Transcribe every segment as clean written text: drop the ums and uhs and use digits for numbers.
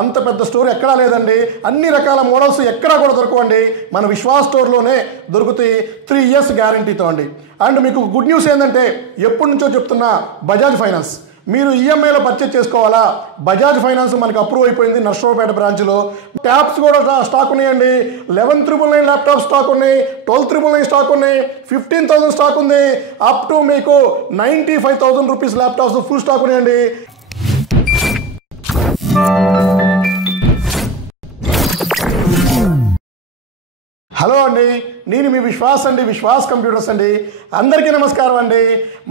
అంత పెద్ద స్టోర్ ఎక్కడా లేదండి. అన్ని రకాల మోడల్స్ ఎక్కడా కూడా దొరకవండి. మన విశ్వాస్ స్టోర్లోనే దొరుకుతాయి 3 years గ్యారంటీతో అండి. అండ్ మీకు గుడ్ న్యూస్ ఏంటంటే ఎప్పటి నుంచో చెప్తున్నా బజాజ్ ఫైనాన్స్ మీరు ఈఎంఐలో పర్చేజ్ చేసుకోవాలా, బజాజ్ ఫైనాన్స్ మనకు అప్రూవ్ అయిపోయింది నర్సరావుపేట బ్రాంచ్లో. ట్యాబ్స్ కూడా స్టాక్ ఉన్నాయండి. 11,999 ల్యాప్టాప్ స్టాక్ ఉన్నాయి, 12,999 స్టాక్ ఉన్నాయి, 15,000 స్టాక్ ఉంది, అప్ టు మీకు 95,000 రూపీస్ ల్యాప్టాప్స్ ఫుల్ స్టాక్ ఉన్నాయండి. హలో అండి, నేను మీ విశ్వాస్ అండి, విశ్వాస్ కంప్యూటర్స్ అండి. అందరికీ నమస్కారం అండి.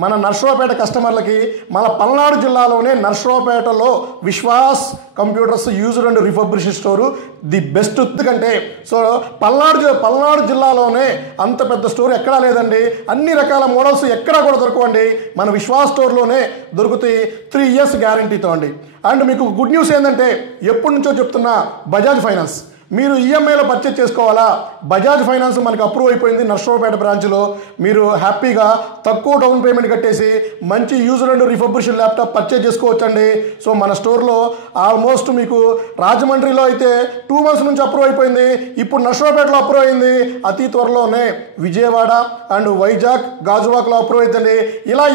మన నర్సరావుపేట కస్టమర్లకి మన పల్నాడు జిల్లాలోనే నర్సరావుపేటలో Vishwas computers used and refurbished store the best. ఎందుకంటే సో పల్నాడు జిల్లాలోనే అంత పెద్ద స్టోర్ ఎక్కడా లేదండి. అన్ని రకాల మోడల్స్ ఎక్కడా కూడా దొరకవండి. మన విశ్వాస్ స్టోర్లోనే దొరుకుతాయి 3 years గ్యారంటీతో అండి. అండ్ మీకు గుడ్ న్యూస్ ఏంటంటే ఎప్పటి నుంచో చెప్తున్నా బజాజ్ ఫైనాన్స్ మీరు ఈఎంఐలో పర్చేజ్ చేసుకోవాలా, బజాజ్ ఫైనాన్స్ మనకు అప్రూవ్ అయిపోయింది నర్సరావుపేట బ్రాంచ్లో. మీరు హ్యాపీగా తక్కువ డౌన్ పేమెంట్ కట్టేసి మంచి user and refurbished laptop purchase చేసుకోవచ్చండి. సో మన స్టోర్లో ఆల్మోస్ట్ మీకు రాజమండ్రిలో అయితే 2 months నుంచి అప్రూవ్ అయిపోయింది. ఇప్పుడు నర్సరావుపేటలో అప్రూవ్ అయింది. అతి త్వరలోనే విజయవాడ అండ్ వైజాగ్, గాజువాక్లో అప్రూవ్ అవుతుంది. ఇలా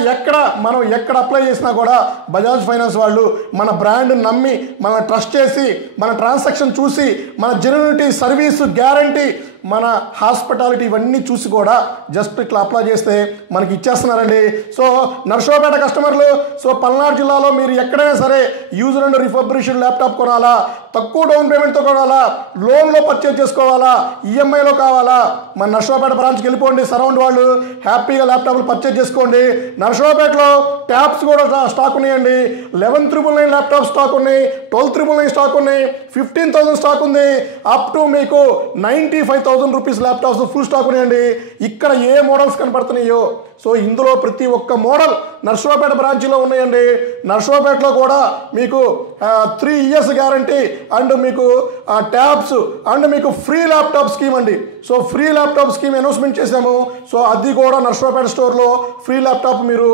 మనం ఎక్కడ అప్లై చేసినా కూడా బజాజ్ ఫైనాన్స్ వాళ్ళు మన బ్రాండ్ నమ్మి మన ట్రస్ట్ చేసి మన ట్రాన్సాక్షన్ చూసి మన జెన్యూనిటీ, సర్వీసు, గ్యారంటీ, మన హాస్పిటాలిటీ ఇవన్నీ చూసి కూడా జస్ట్ ఇట్లా అప్లై చేస్తే మనకి ఇచ్చేస్తున్నారండి. సో నర్సరావుపేట కస్టమర్లు, సో పల్నాడు జిల్లాలో మీరు ఎక్కడైనా సరే యూజర్ అండ్ రిఫర్బిష్డ్ ల్యాప్టాప్ కొనాలా, తక్కువ డౌన్ పేమెంట్తో కొనాలా, లోన్లో పర్చేజ్ చేసుకోవాలా, ఈఎంఐలో కావాలా, మన నర్సరావుపేట బ్రాంచ్కి వెళ్ళిపోండి. సరౌండ్ వాళ్ళు హ్యాపీగా ల్యాప్టాప్లు పర్చేజ్ చేసుకోండి. నర్సరావుపేటలో ట్యాబ్స్ కూడా స్టాక్ ఉన్నాయండి. 11,999 ల్యాప్టాప్ స్టాక్ ఉన్నాయి, 12,999 స్టాక్ ఉన్నాయి, 15,000 స్టాక్ ఉంది, అప్ టు మీకు 95,000 రూపీస్ ల్యాప్టాప్స్ ఫుల్ స్టాక్ ఉన్నాయండి. ఇక్కడ ఏ మోడల్స్ కనపడుతున్నాయో సో ఇందులో ప్రతి ఒక్క మోడల్ నర్సరావుపేట బ్రాంచ్లో ఉన్నాయండి. నర్సరావుపేటలో కూడా మీకు 3 years గ్యారంటీ అండ్ మీకు ట్యాబ్స్ అండ్ మీకు ఫ్రీ ల్యాప్టాప్ స్కీమ్ అండి. So free laptop scheme announcement చేశాము. సో అది కూడా నర్సరావుపేట స్టోర్లో ఫ్రీ ల్యాప్టాప్ మీరు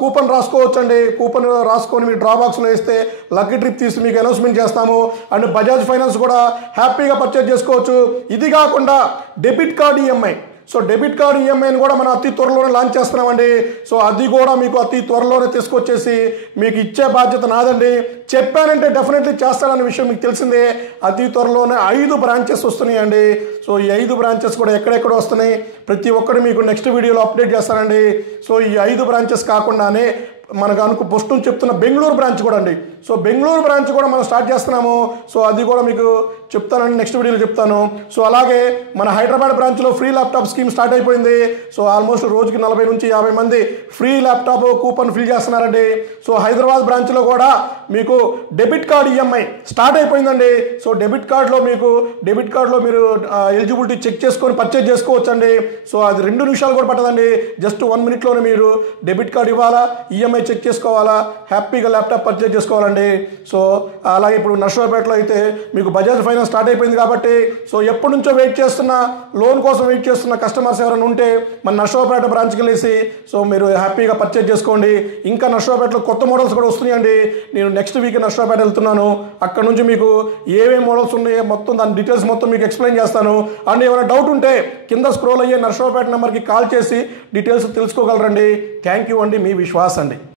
కూపన్ రాసుకోవచ్చండి. కూపన్ రాసుకొని మీరు డ్రాబాక్స్లో వేస్తే లక్కీ ట్రిప్ తీసి మీకు అనౌన్స్మెంట్ చేస్తాము. అండ్ బజాజ్ ఫైనాన్స్ కూడా హ్యాపీగా పర్చేజ్ చేసుకోవచ్చు. ఇది కాకుండా debit card EMI, so debit card ఈఎంఐని కూడా మనం అతి త్వరలోనే లాంచ్ చేస్తున్నామండి. సో అది కూడా మీకు అతి త్వరలోనే తీసుకొచ్చేసి మీకు ఇచ్చే బాధ్యత నాదండి. చెప్పానంటే డెఫినెట్లీ చేస్తాననే విషయం మీకు తెలిసిందే. అతి త్వరలోనే 5 branches వస్తున్నాయండి. సో ఈ 5 branches కూడా ఎక్కడెక్కడ వస్తున్నాయి ప్రతి ఒక్కటి మీకు నెక్స్ట్ వీడియోలో అప్డేట్ చేస్తానండి. సో ఈ 5 branches కాకుండానే మనకు ఫస్ట్ నుంచి చెప్తున్న బెంగళూరు బ్రాంచ్ కూడా అండి. సో బెంగళూరు బ్రాంచ్ కూడా మనం స్టార్ట్ చేస్తున్నాము. సో అది కూడా మీకు చెప్తానండి, నెక్స్ట్ వీడియోలో చెప్తాను. సో అలాగే మన హైదరాబాద్ బ్రాంచ్లో ఫ్రీ ల్యాప్టాప్ స్కీమ్ స్టార్ట్ అయిపోయింది. సో ఆల్మోస్ట్ రోజుకి 40 నుంచి 50 మంది ఫ్రీ ల్యాప్టాప్ కూపన్ ఫిల్ చేస్తున్నారండి. సో హైదరాబాద్ బ్రాంచ్లో కూడా మీకు డెబిట్ కార్డ్ ఈఎంఐ స్టార్ట్ అయిపోయిందండి. సో డెబిట్ కార్డులో మీరు ఎలిజిబిలిటీ చెక్ చేసుకొని పర్చేజ్ చేసుకోవచ్చండి. సో అది 2 నిమిషాలు కూడా పట్టదండి. జస్ట్ 1 minute మీరు డెబిట్ కార్డ్ ఇవ్వాలా, ఈఎంఐ చెక్ చేసుకోవాలా, హ్యాపీగా ల్యాప్టాప్ పర్చేజ్ చేసుకోవాలండి. సో అలాగే ఇప్పుడు నర్సరావుపేటలో అయితే మీకు బజాజ్ ఫైనాన్స్ స్టార్ట్ అయిపోయింది కాబట్టి సో ఎప్పటి నుంచో లోన్ కోసం వెయిట్ చేస్తున్న కస్టమర్స్ ఎవరైనా ఉంటే మన నర్సరావుపేట బ్రాంచ్కి వెళ్ళేసి సో మీరు హ్యాపీగా పర్చేజ్ చేసుకోండి. ఇంకా నర్సరావుపేటలో కొత్త మోడల్స్ కూడా వస్తున్నాయండి. నేను నెక్స్ట్ వీక్ నర్సరావుపేట వెళ్తున్నాను. అక్కడ నుంచి మీకు ఏమేమి మోడల్స్ ఉన్నాయో మొత్తం దాని డీటెయిల్స్ మొత్తం మీకు ఎక్స్ప్లెయిన్ చేస్తాను. అండ్ ఏమైనా డౌట్ ఉంటే కింద స్క్రోల్ అయ్యే నర్సరావుపేట నెంబర్కి కాల్ చేసి డీటెయిల్స్ తెలుసుకోగలరండి. థ్యాంక్ యూ అండి, మీ విశ్వాస్ అండి.